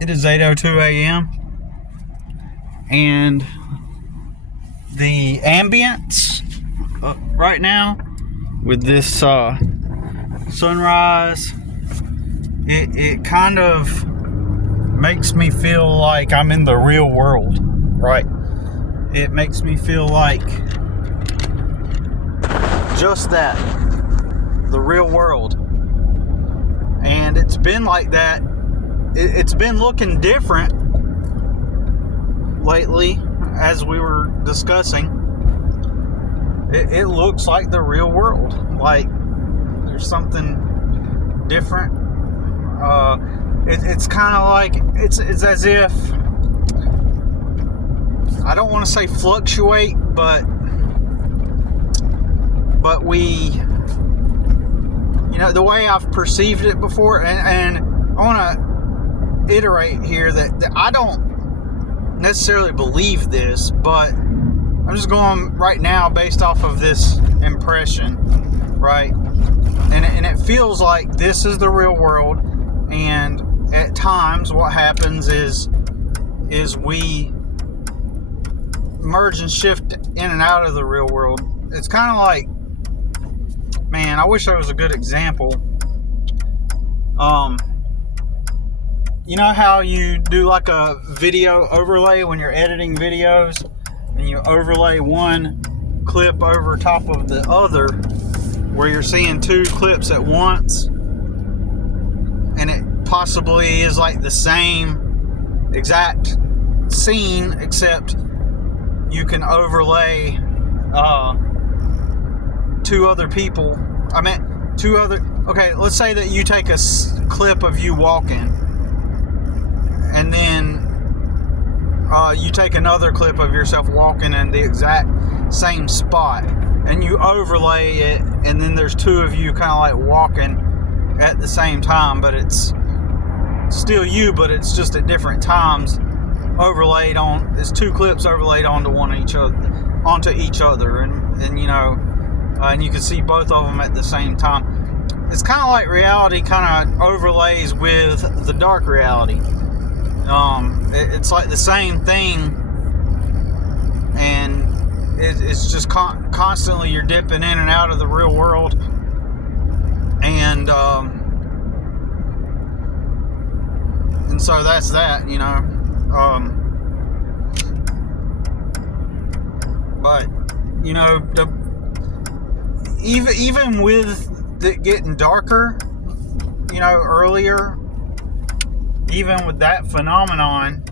It is 8:02 a.m. and the ambience right now with this sunrise, it kind of makes me feel like I'm in the real world, right? It makes me feel like just that, the real world. And it's been like that. It's been looking different lately, as we were discussing. It looks like the real world. Like there's something different. It's kind of like it's as if, I don't want to say fluctuate, but we, the way I've perceived it before, and I want to iterate here that I don't necessarily believe this, but I'm just going right now based off of this impression, right? And it feels like this is the real world, and at times what happens is we merge and shift in and out of the real world. It's kind of like, man, I wish there was a good example. You know how you do like a video overlay when you're editing videos, and you overlay one clip over top of the other, where you're seeing two clips at once, and it possibly is like the same exact scene, except you can overlay two other people. Okay, let's say that you take a clip of you walking, and then you take another clip of yourself walking in the exact same spot, and you overlay it, and then there's two of you kind of like walking at the same time, but it's still you, but it's just at different times overlaid on. It's two clips overlaid onto each other, and and you can see both of them at the same time. It's kind of like reality kind of overlays with the dark reality. It's like the same thing, and it's just constantly you're dipping in and out of the real world, and so that's that, but even with it getting darker, earlier, even with that phenomenon,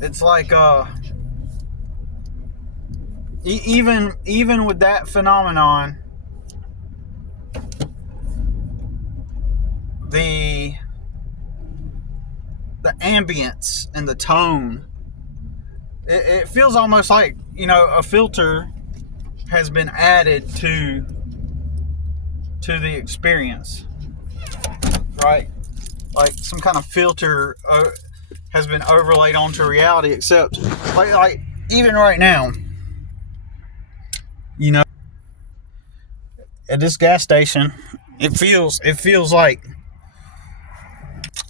it's like even with that phenomenon, the ambience and the tone, it feels almost like a filter has been added to the experience, right? Like some kind of filter has been overlaid onto reality, except like even right now, at this gas station, it feels like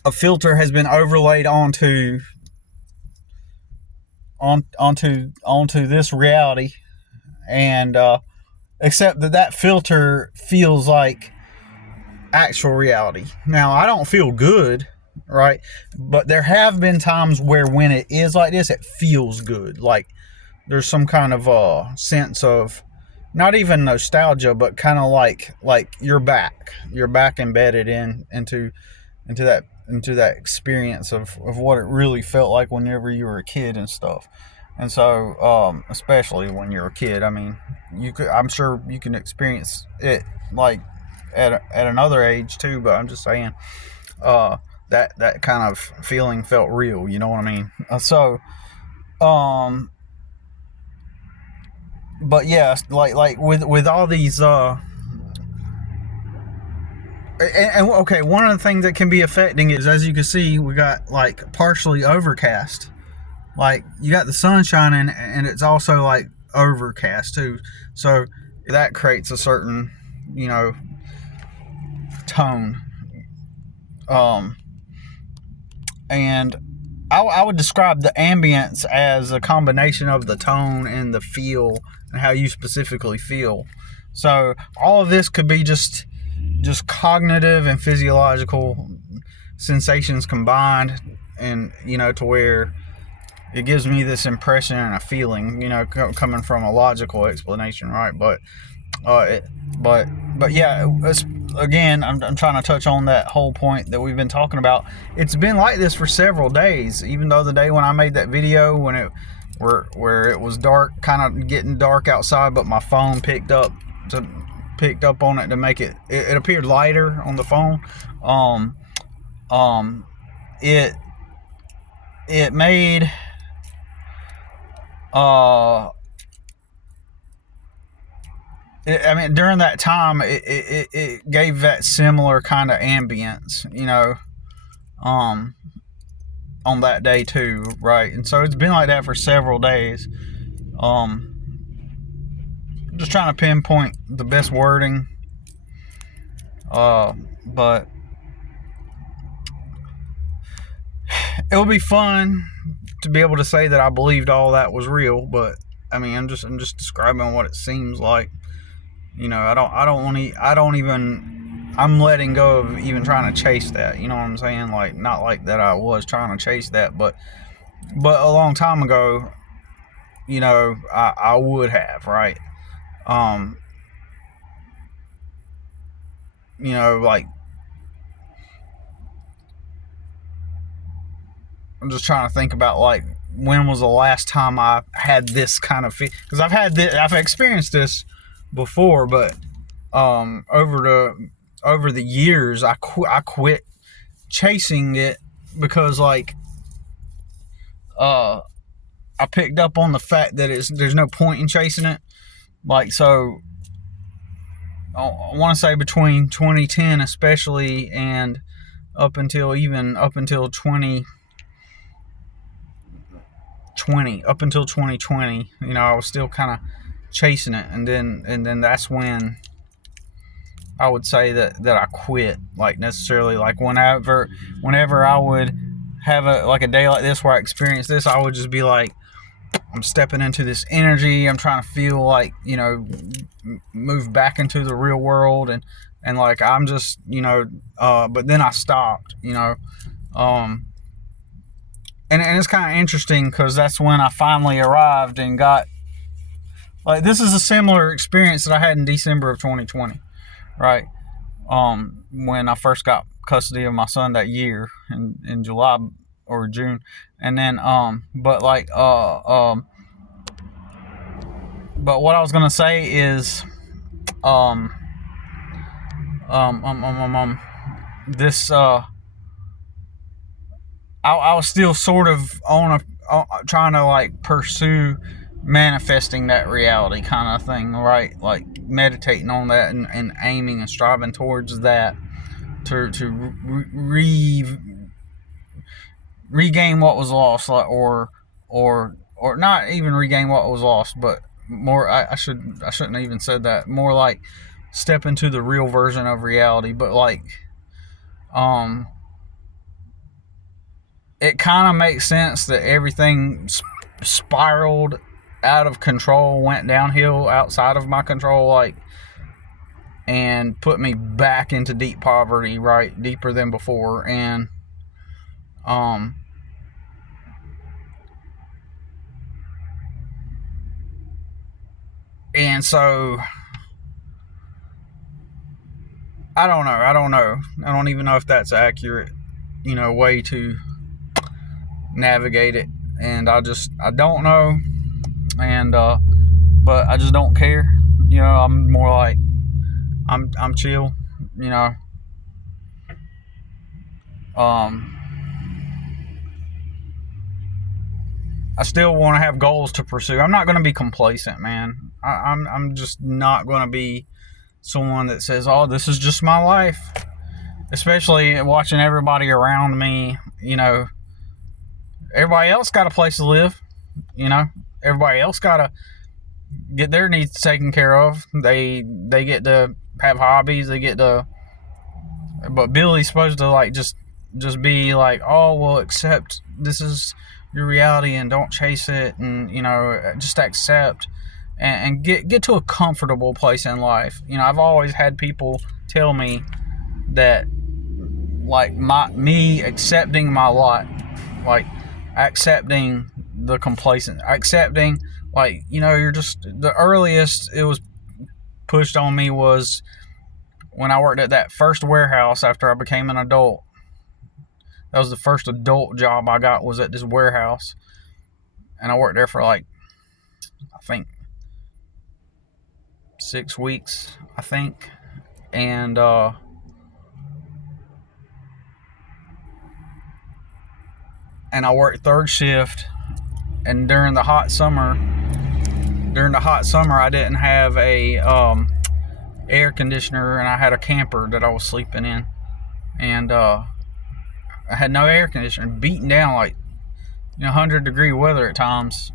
a filter has been overlaid onto this reality, and except that filter feels like actual reality. Now, I don't feel good, right? But there have been times where when it is like this, it feels good. Like there's some kind of sense of not even nostalgia, but kind of like you're back embedded into that experience of what it really felt like whenever you were a kid and stuff. And so, especially when you're a kid, I mean, I'm sure you can experience it like at another age too, but I'm just saying, that kind of feeling felt real, you know what I mean? But yeah, like with all these, and okay, one of the things that can be affecting is, as you can see, we got like partially overcast. Like you got the sun shining, and it's also like overcast too. So that creates a certain, tone. And I would describe the ambience as a combination of the tone and the feel and how you specifically feel. So all of this could be just cognitive and physiological sensations combined, and to where it gives me this impression and a feeling, coming from a logical explanation, right? But yeah, again, I'm trying to touch on that whole point that we've been talking about. It's been like this for several days, even though the day when I made that video, when where it was dark, kind of getting dark outside, but my phone picked up on it to make it appeared lighter on the phone. It made during that time, it gave that similar kind of ambience, on that day too, right? And so it's been like that for several days. Just trying to pinpoint the best wording, but it would be fun to be able to say that I believed all that was real, but I'm just describing what it seems like. I'm letting go of even trying to chase that. You know what I'm saying? Like, not like that I was trying to chase that, but a long time ago, I would have, right? Like, I'm just trying to think about, like, when was the last time I had this kind of feel? Because I've experienced this before, but over the years, I quit chasing it because, like, I picked up on the fact that there's no point in chasing it. Like, so I want to say between 2010 especially and up until 2020, up until 2020, I was still kind of chasing it, and then that's when I would say that I quit. Like, necessarily, like, whenever I would have a day like this where I experienced this, I would just be like, I'm stepping into this energy. I'm trying to feel like, move back into the real world, and like, I'm just, but then I stopped, and it's kind of interesting because that's when I finally arrived and got, like, this is a similar experience that I had in December of 2020, right? When I first got custody of my son that year in July or June, and then but what I was gonna say is this I was still sort of trying to, like, pursue manifesting that reality kind of thing, right? Like, meditating on that and aiming and striving towards that to regain what was lost, or not even regain what was lost, but more, I shouldn't have even said that, more like step into the real version of reality. But, like, it kind of makes sense that everything spiraled out of control, went downhill outside of my control, like, and put me back into deep poverty, right? Deeper than before. And so I don't know. I don't even know if that's accurate, way to navigate it. And I don't know. And but I just don't care. I'm more like, I'm chill, I still want to have goals to pursue. I'm not going to be complacent, man. I'm just not going to be someone that says, oh, this is just my life. Especially watching everybody around me, everybody else got a place to live, everybody else got to get their needs taken care of. They get to have hobbies. They get to But Billy's supposed to like just be like, oh well, accept this is your reality and don't chase it, and just accept and get to a comfortable place in life. I've always had people tell me that like me accepting my lot, like accepting the complacent, accepting like you're just the earliest it was pushed on me was when I worked at that first warehouse after I became an adult. That was the first adult job I got, was at this warehouse. And I worked there for like, I think, 6 weeks, I think. And I worked third shift. And during the hot summer, I didn't have a air conditioner, and I had a camper that I was sleeping in. And I had no air conditioner, beaten down like 100-degree weather at times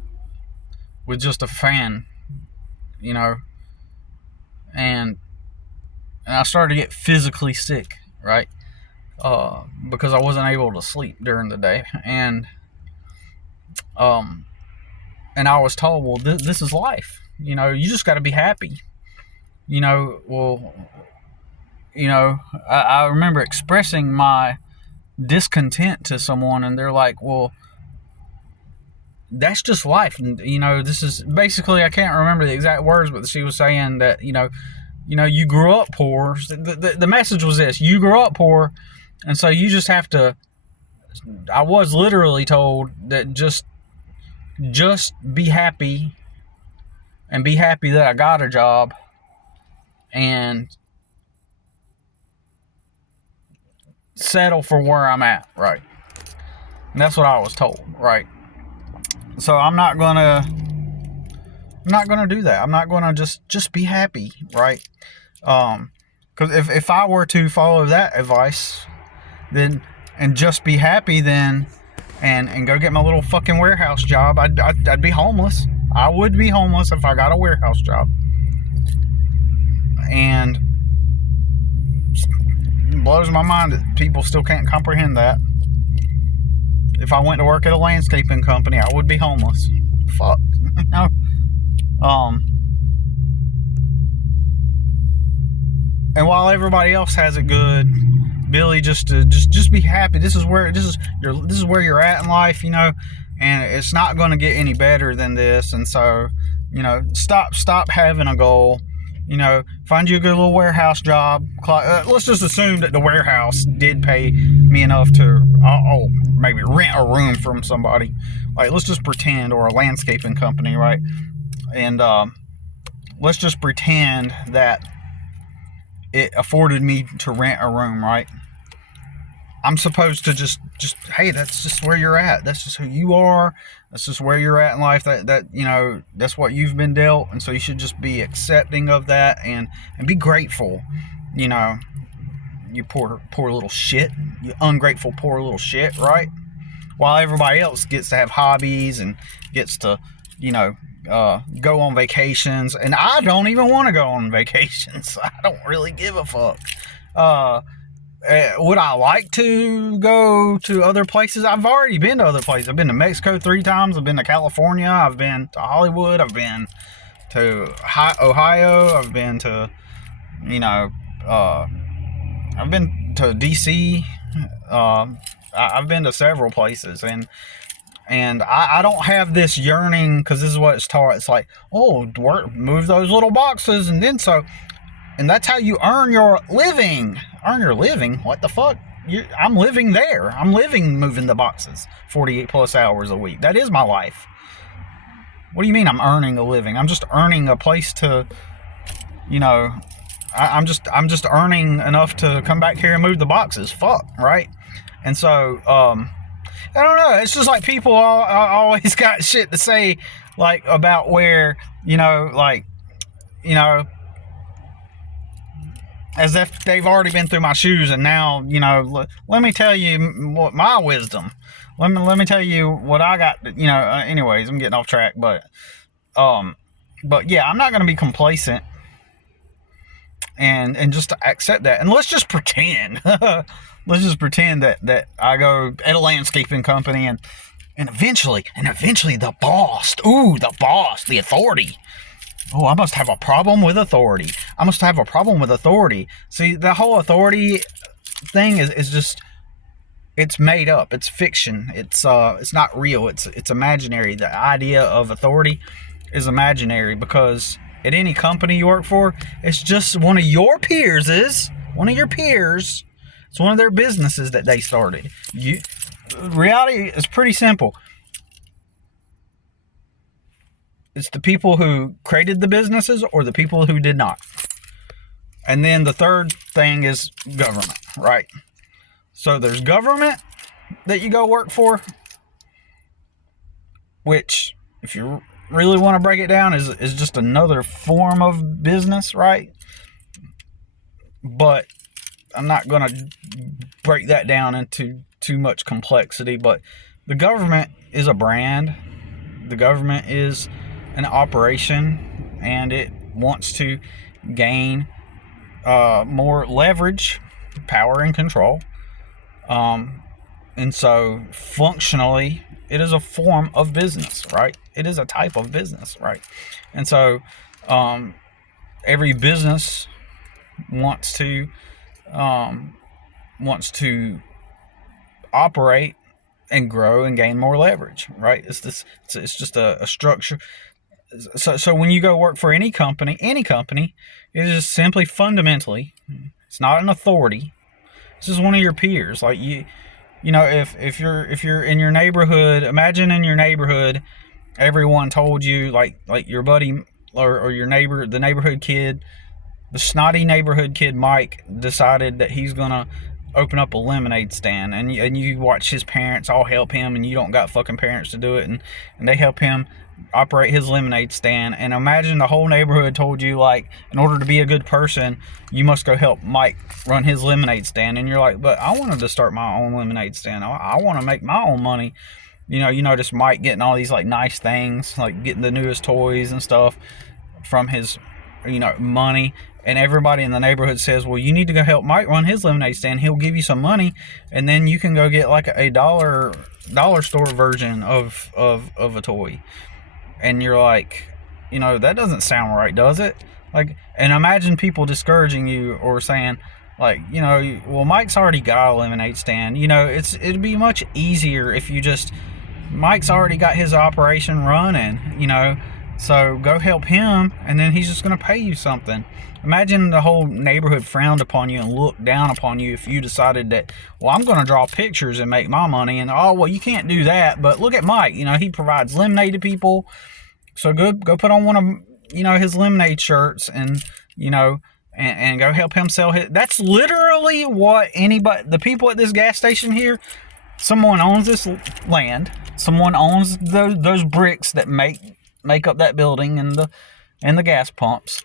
with just a fan, and I started to get physically sick, right? Because I wasn't able to sleep during the day, and I was told, well, this is life. You just got to be happy. I remember expressing my discontent to someone, and they're like, well, that's just life. And this is basically, I can't remember the exact words, but she was saying that you grew up poor. The message was this: you grew up poor, and so you just have to. I was literally told that just be happy, and be happy that I got a job, and settle for where I'm at, right? And that's what I was told, right? So I'm not gonna do that. I'm not gonna just be happy, right? Because if I were to follow that advice, then and just be happy, then and go get my little fucking warehouse job, I'd be homeless. I would be homeless if I got a warehouse job. And it blows my mind that people still can't comprehend that. If I went to work at a landscaping company, I would be homeless. Fuck. And while everybody else has it good, Billy, just be happy. This is where you're at in life, and it's not going to get any better than this. And so, stop having a goal. Find you a good little warehouse job. Let's just assume that the warehouse did pay me enough to, maybe rent a room from somebody. Like, let's just pretend, or a landscaping company, right? And let's just pretend that it afforded me to rent a room, right? I'm supposed to just hey, that's just where you're at. That's just who you are. That's just where you're at in life. That that's what you've been dealt, and so you should just be accepting of that and be grateful. You poor little shit. You ungrateful poor little shit, right? While everybody else gets to have hobbies and gets to, go on vacations, and I don't even want to go on vacations. I don't really give a fuck. Would I like to go to other places? I've already been to other places. I've been to Mexico 3 times. I've been to California. I've been to Hollywood. I've been to Ohio. I've been to, I've been to DC. I've been to several places, and I don't have this yearning, because this is what it's taught. It's like, move those little boxes, and then so. And that's how you earn your living. Earn your living? What the fuck? I'm living there. I'm living moving the boxes 48 plus hours a week. That is my life. What do you mean I'm earning a living? I'm just earning a place to, I'm just earning enough to come back here and move the boxes. Fuck, right? And so, I don't know. It's just like people always got shit to say, like, about where, as if they've already been through my shoes, and now, let me tell you what my wisdom. Let me tell you what I got. Anyways, I'm getting off track, but yeah, I'm not going to be complacent. and just to accept that. And let's just pretend, that I go at a landscaping company and eventually the boss, the authority. Oh, I must have a problem with authority. See, the whole authority thing is just, it's made up. It's fiction. It's not real. It's imaginary. The idea of authority is imaginary, because at any company you work for, it's just one of your peers. It's one of their businesses that they started. Reality is pretty simple. It's the people who created the businesses or the people who did not. And then the third thing is government, right? So there's government that you go work for, which, if you really want to break it down, is just another form of business, right? But I'm not going to break that down into too much complexity. But the government is a brand. The government is an operation, and it wants to gain more leverage, power, and control. And so functionally, it is a form of business, right? It is a type of business, right? And so every business wants to operate and grow and gain more leverage, right? It's just a structure. So when you go work for any company, it is simply fundamentally, it's not an authority. It's just one of your peers. Like you know, if you're in your neighborhood, imagine in your neighborhood, everyone told you, like your buddy or your neighbor, the neighborhood kid, the snotty neighborhood kid Mike decided that he's gonna open up a lemonade stand, and you watch his parents all help him, and you don't got fucking parents to do it, and they help him operate his lemonade stand. And imagine the whole neighborhood told you, like, in order to be a good person, you must go help Mike run his lemonade stand. And you're like, but I wanted to start my own lemonade stand. I want to make my own money. You know, you notice Mike getting all these like nice things, like getting the newest toys and stuff from his, money. And everybody in the neighborhood says, well, you need to go help Mike run his lemonade stand. He'll give you some money, and then you can go get like a dollar store version of a toy. And you're like, that doesn't sound right, does it? Like, and imagine people discouraging you or saying, like, well, Mike's already got a lemonade stand. It'd be much easier if you just, Mike's already got his operation running, so go help him, and then he's just going to pay you something. Imagine the whole neighborhood frowned upon you and looked down upon you if you decided that, well, I'm going to draw pictures and make my money, and, oh, well, you can't do that, but look at Mike, he provides lemonade to people, so go put on one of, his lemonade shirts, and, and go help him sell his. That's literally what the people at this gas station here, someone owns this land, someone owns those bricks that make up that building, and the gas pumps,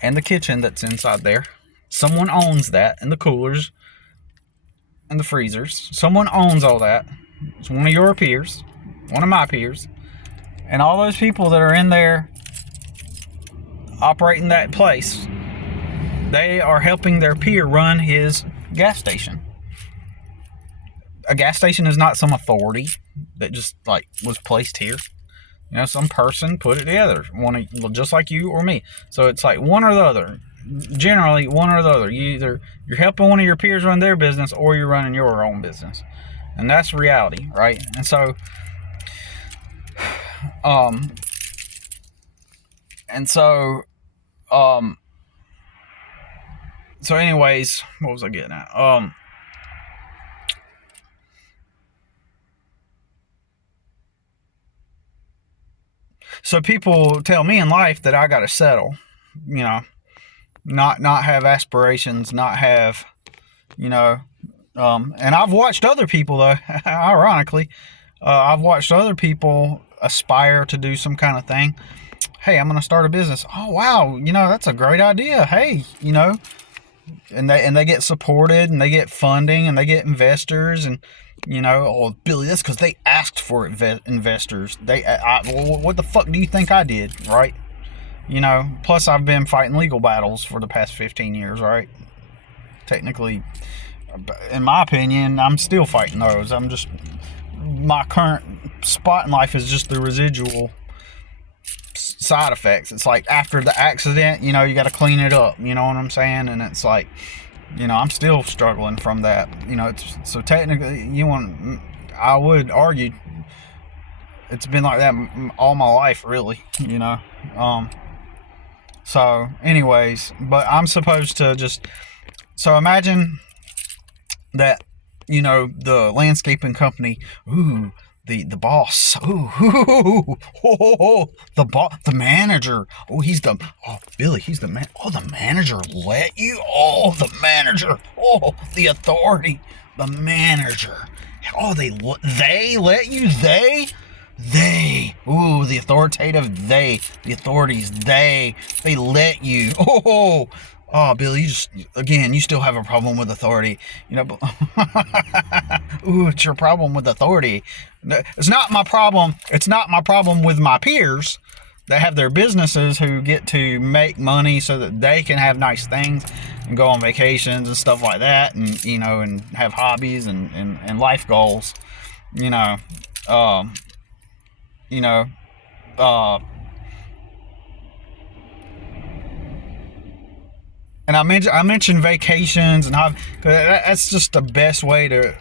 and the kitchen that's inside there. Someone owns that, and the coolers, and the freezers. Someone owns all that. It's one of your peers, one of my peers, and all those people that are in there operating that place, they are helping their peer run his gas station. A gas station is not some authority that just was placed here. Some person put it together, just like you or me. So it's like one or the other. Generally, one or the other. You're helping one of your peers run their business, or you're running your own business, and that's reality, right? And so, so anyways, what was I getting at? So people tell me in life that I got to settle, not have aspirations, not have, and I've watched other people, though, ironically, I've watched other people aspire to do some kind of thing. Hey, I'm going to start a business. Oh, wow. That's a great idea. Hey, and they get supported, and they get funding, and they get investors, and oh, Billy, that's because they asked for investors. What the fuck do you think I did, right? Plus I've been fighting legal battles for the past 15 years, right? Technically, in my opinion, I'm still fighting those. My current spot in life is just the residual side effects. It's like after the accident, you got to clean it up, you know what I'm saying? And it's like, I'm still struggling from that. So technically, I would argue it's been like that all my life, really, So anyways, but I'm supposed to so imagine that, the landscaping company, the boss, the manager, Billy, he's the man, the manager let you, the manager, the authority, the manager, they let you, the authoritative, the authorities, they let you, Billy, you still have a problem with authority, but it's your problem with authority. It's not my problem. It's not my problem with my peers that have their businesses who get to make money so that they can have nice things and go on vacations and stuff like that, and and have hobbies and life goals, and I mentioned vacations, and that's just the best way to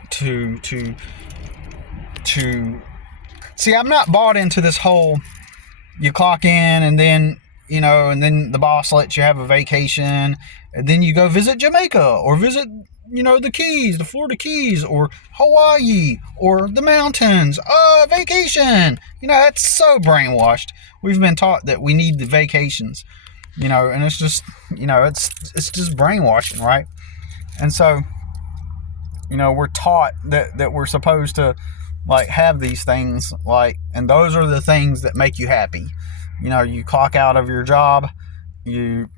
see. I'm not bought into this whole you clock in and then and then the boss lets you have a vacation, and then you go visit Jamaica or visit the Keys, the Florida Keys, or Hawaii, or the mountains. Vacation. That's so brainwashed. We've been taught that we need the vacations. And it's just, it's just brainwashing, right? And so, we're taught that we're supposed to, have these things, and those are the things that make you happy. You clock out of your job, you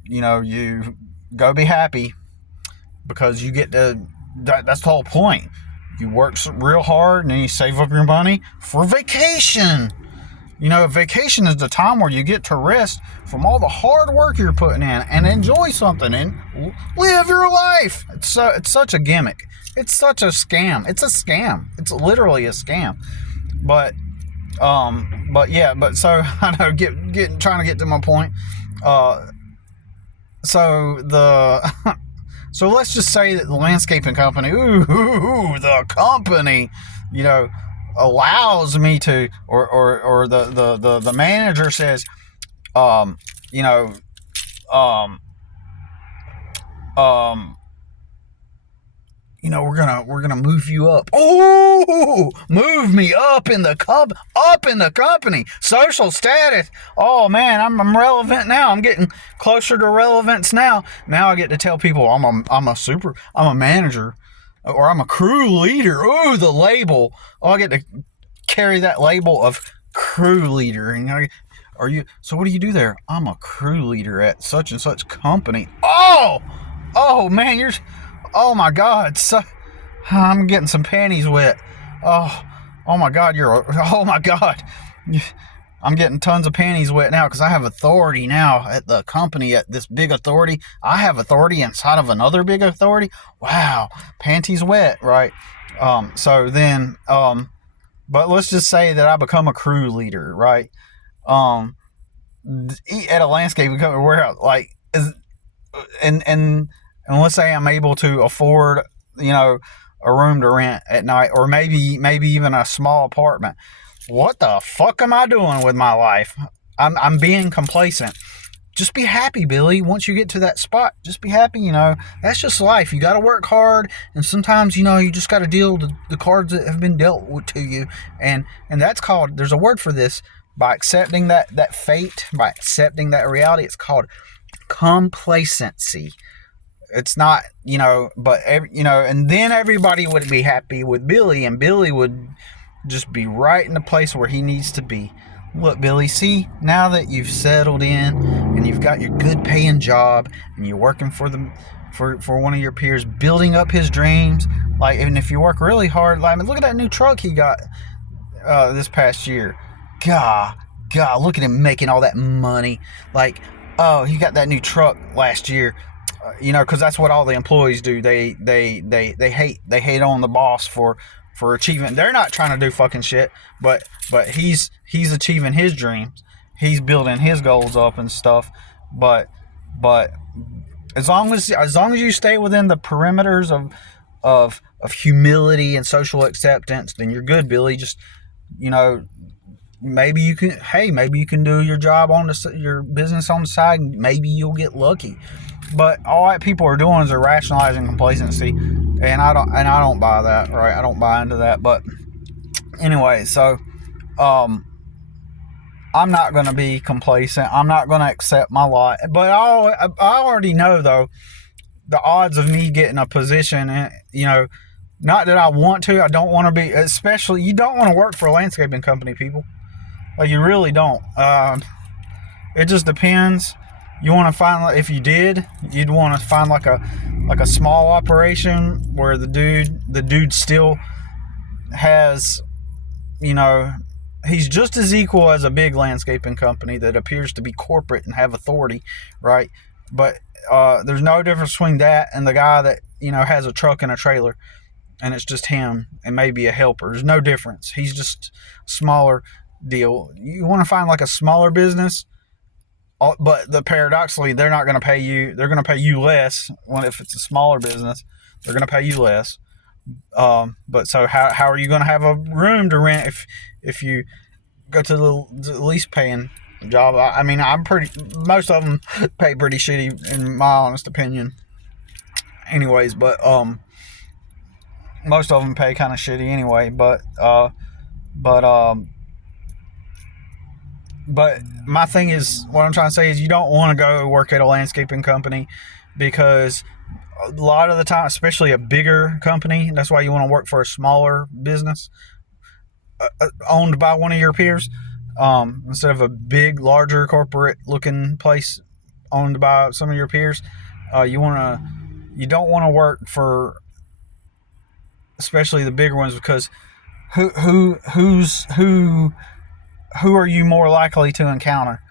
go be happy, because you get to, that's the whole point. You work real hard, and then you save up your money for vacation. Vacation is the time where you get to rest from all the hard work you're putting in and enjoy something and live your life. It's such a gimmick. It's such a scam. It's a scam. It's literally a scam. But so I know trying to get to my point. So let's just say that the landscaping company, the company, allows me to, or the manager says, we're gonna move you up. Move me up in the company. Social status. Oh man, I'm relevant now. I'm getting closer to relevance now. Now I get to tell people I'm a manager, or I'm a crew leader. The label. I get to carry that label of crew leader. And so what do you do there? I'm a crew leader at such and such company. Oh man, oh my God. So, I'm getting some panties wet. Oh my God, oh my God. I'm getting tons of panties wet now because I have authority now at the company, at this big authority. I have authority inside of another big authority. Wow, panties wet, right? So then, but let's just say that I become a crew leader, right? At a landscaping company warehouse, and let's say I'm able to afford, a room to rent at night, or maybe even a small apartment. What the fuck am I doing with my life? I'm being complacent. Just be happy, Billy. Once you get to that spot, just be happy. That's just life. You got to work hard, and sometimes you just got to deal with the cards that have been dealt to you, and that's called. There's a word for this. By accepting that fate, by accepting that reality, it's called complacency. It's not, but and then everybody would be happy with Billy, and Billy would just be right in the place where he needs to be. Look, Billy, see, now that you've settled in and you've got your good paying job and you're working for one of your peers, building up his dreams, and if you work really hard, look at that new truck he got this past year. God, look at him making all that money. oh, he got that new truck last year. You know, because that's what all the employees do. They hate on the boss for achieving. They're not trying to do fucking shit, but he's achieving his dreams. He's building his goals up and stuff. But as long as you stay within the perimeters of humility and social acceptance, then you're good, Billy. Just, you know, maybe you can do your job on your business on the side, and maybe you'll get lucky. But all that people are doing is they're rationalizing complacency, and I don't buy that, right? I don't buy into that. But anyway, so I'm not going to be complacent. I'm not going to accept my lot. But I already know, though, the odds of me getting a position, you know, not that I want to. I don't want to be, especially, you don't want to work for a landscaping company, people. Like, you really don't. It just depends. You want to find, if you did, you'd want to find like a small operation where the dude still has, you know, he's just as equal as a big landscaping company that appears to be corporate and have authority, right? But there's no difference between that and the guy that, you know, has a truck and a trailer, and it's just him and maybe a helper. There's no difference. He's just a smaller deal. You want to find like a smaller business, but paradoxically, they're not going to pay you. They're going to pay you less. If it's a smaller business, they're going to pay you less. But so how are you going to have a room to rent if you go to the least paying job? I mean, most of them pay pretty shitty in my honest opinion. Anyways, but most of them pay kind of shitty anyway. But my thing is, what I'm trying to say is, you don't want to go work at a landscaping company, because a lot of the time, especially a bigger company, that's why you want to work for a smaller business owned by one of your peers, instead of a big, larger corporate looking place owned by some of your peers. You don't want to work for, especially the bigger ones, because who are you more likely to encounter?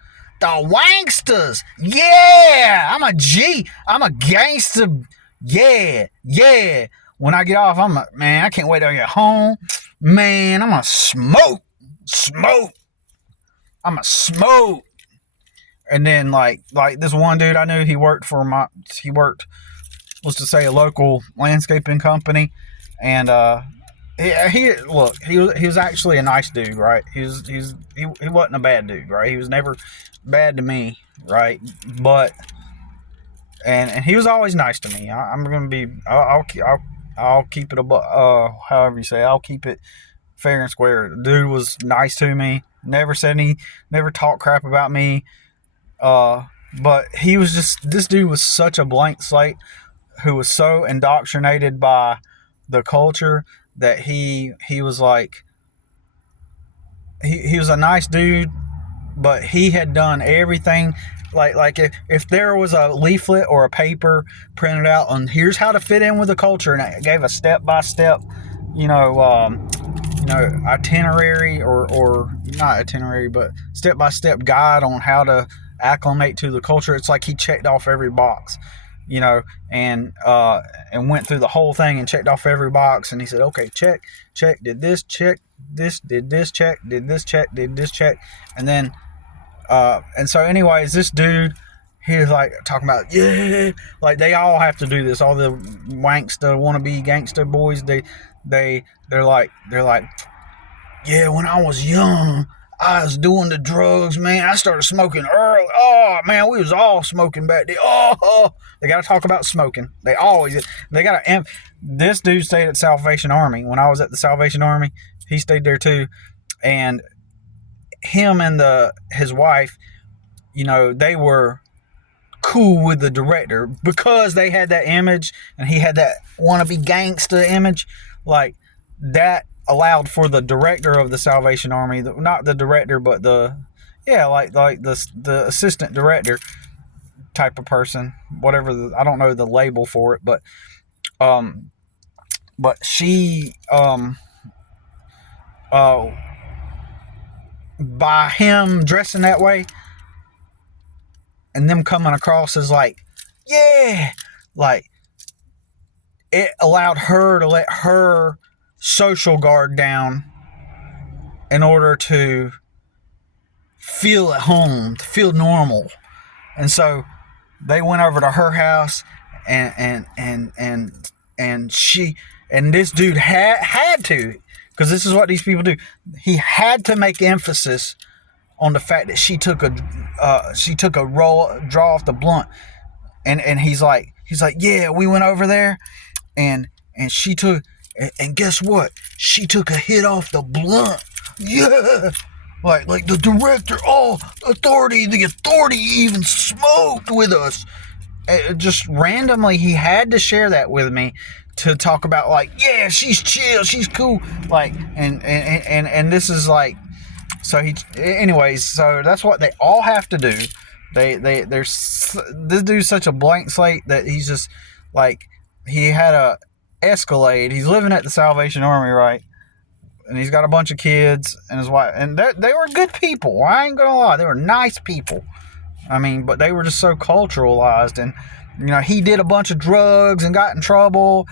The wanksters. Yeah, I'm a G. I'm a gangster. Yeah. When I get off, man, I can't wait to get home. Man, I'm gonna smoke. I'm gonna smoke. And then like this one dude I knew, he worked, let's just say, a local landscaping company, and he was actually a nice dude, right? He wasn't a bad dude, right? He was never bad to me, right? But and he was always nice to me. I'll keep it however you say. I'll keep it fair and square. The dude was nice to me. Never talked crap about me. But this dude was such a blank slate, who was so indoctrinated by the culture, that he was like, he was a nice dude, but he had done everything. Like if there was a leaflet or a paper printed out on here's how to fit in with the culture, and it gave a step-by-step, itinerary, or not itinerary, but step-by-step guide on how to acclimate to the culture. It's like he checked off every box, and went through the whole thing and checked off every box. And he said, okay, check, did this, check this, did this, check, did this, check, did this, check. And then, and so anyways, this dude, he was like talking about, yeah, like they all have to do this. All the wankster wannabe gangster boys, they're like, yeah, when I was young, I was doing the drugs, man. I started smoking early. Oh, man, we was all smoking back then. Oh, they got to talk about smoking. This dude stayed at Salvation Army. When I was at the Salvation Army, he stayed there too. And him and his wife, they were cool with the director, because they had that image, and he had that wannabe gangster image. Like, that allowed for the director of the Salvation Army, not the director, but the assistant director type of person, whatever, I don't know the label for it, but she, by him dressing that way, and them coming across as like, yeah, like it allowed her to let her social guard down in order to feel at home, to feel normal. And so they went over to her house, and she and this dude had to, because this is what these people do. He had to make emphasis on the fact that she took a draw off the blunt, and he's like, yeah, we went over there, and she took, and guess what? She took a hit off the blunt. Yeah. Like the director, the authority even smoked with us. Just randomly, he had to share that with me to talk about, like, yeah, she's chill, she's cool. Like, and this is like, so anyways, so that's what they all have to do. This dude's such a blank slate that he's just like, he had a Escalade. He's living at the Salvation Army, right? And he's got a bunch of kids and his wife, and they were good people. I ain't gonna lie, they were nice people. I mean, but they were just so culturalized, and he did a bunch of drugs and got in trouble,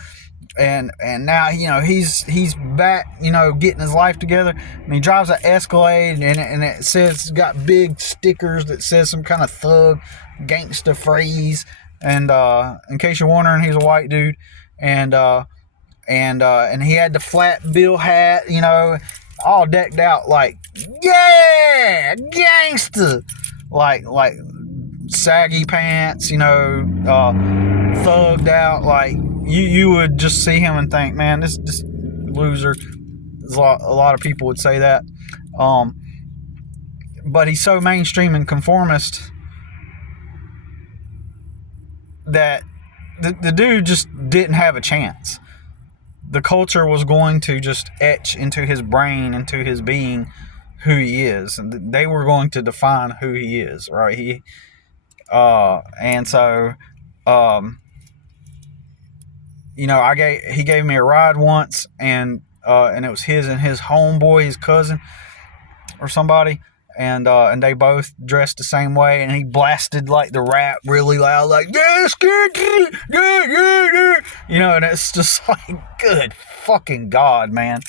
and now he's back, getting his life together, and he drives an Escalade, and it says, got big stickers that says some kind of thug gangster phrase, and in case you're wondering, he's a white dude, and he had the flat bill hat, all decked out like, yeah, gangster, like saggy pants, thugged out. Like you would just see him and think, man, this loser. A lot of people would say that, but he's so mainstream and conformist that the dude just didn't have a chance. The culture was going to just etch into his brain, into his being, who he is, and they were going to define who he is, right? He he gave me a ride once, and it was his and his homeboy, his cousin or somebody, and they both dressed the same way, and he blasted like the rap really loud, like, yeah, and it's just like, good fucking God, man.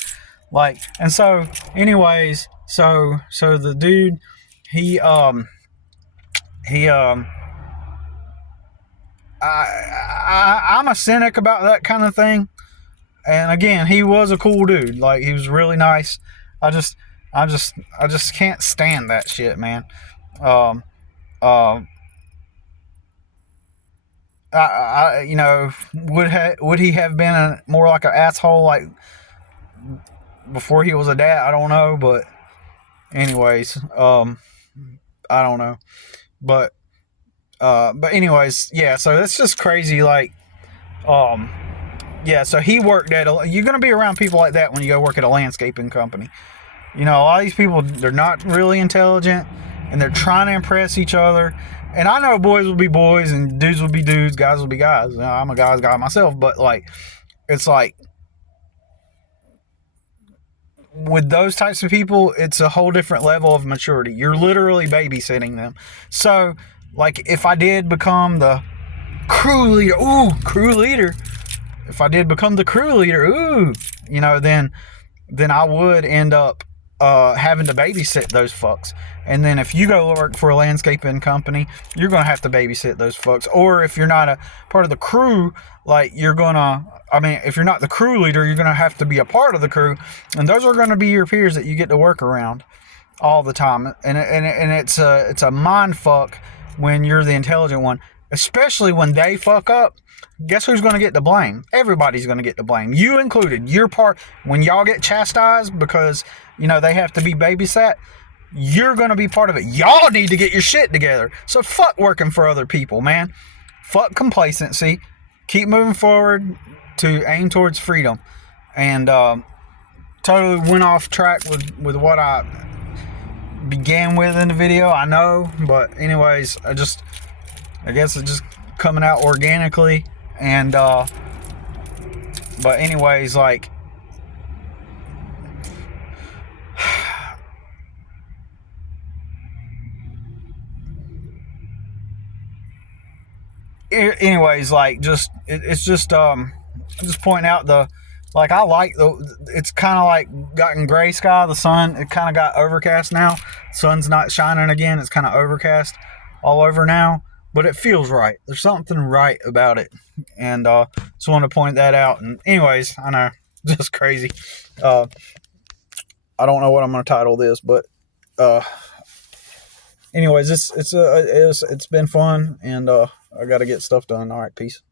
Like, and so anyways, so the dude, I'm a cynic about that kind of thing. And again, he was a cool dude. Like, he was really nice. I just can't stand that shit, man. Would he have been more like an asshole, like, before he was a dad? I don't know, but anyways, I don't know, but anyways, yeah. So that's just crazy. Like, yeah. So he worked you're gonna be around people like that when you go work at a landscaping company. A lot of these people, they're not really intelligent, and they're trying to impress each other. And I know boys will be boys, and dudes will be dudes, guys will be guys. I'm a guy's guy myself, but like, it's like, with those types of people, it's a whole different level of maturity. You're literally babysitting them. So, like, if I did become the crew leader, if I did become the crew leader, then I would end up having to babysit those fucks. And then if you go work for a landscaping company, you're going to have to babysit those fucks. Or if you're not a part of the crew, like, if you're not the crew leader, you're going to have to be a part of the crew. And those are going to be your peers that you get to work around all the time. And it's a mind fuck when you're the intelligent one, especially when they fuck up. Guess who's going to get the blame? Everybody's going to get the blame, you included. You're part. When y'all get chastised because they have to be babysat, you're going to be part of it. Y'all need to get your shit together. So fuck working for other people, man. Fuck complacency. Keep moving forward to aim towards freedom. And totally went off track with what I began with in the video, I know, but anyways, I guess it's just coming out organically. And but anyways, like, anyways, like it's just just pointing out like I like it's kind of like gotten gray sky. The sun, it kind of got overcast now. Sun's not shining again. It's kind of overcast all over now, but it feels right. There's something right about it, and just want to point that out. And anyways, I know, just crazy. I don't know what I'm going to title this, but anyways, it's been fun, and I got to get stuff done. All right, peace.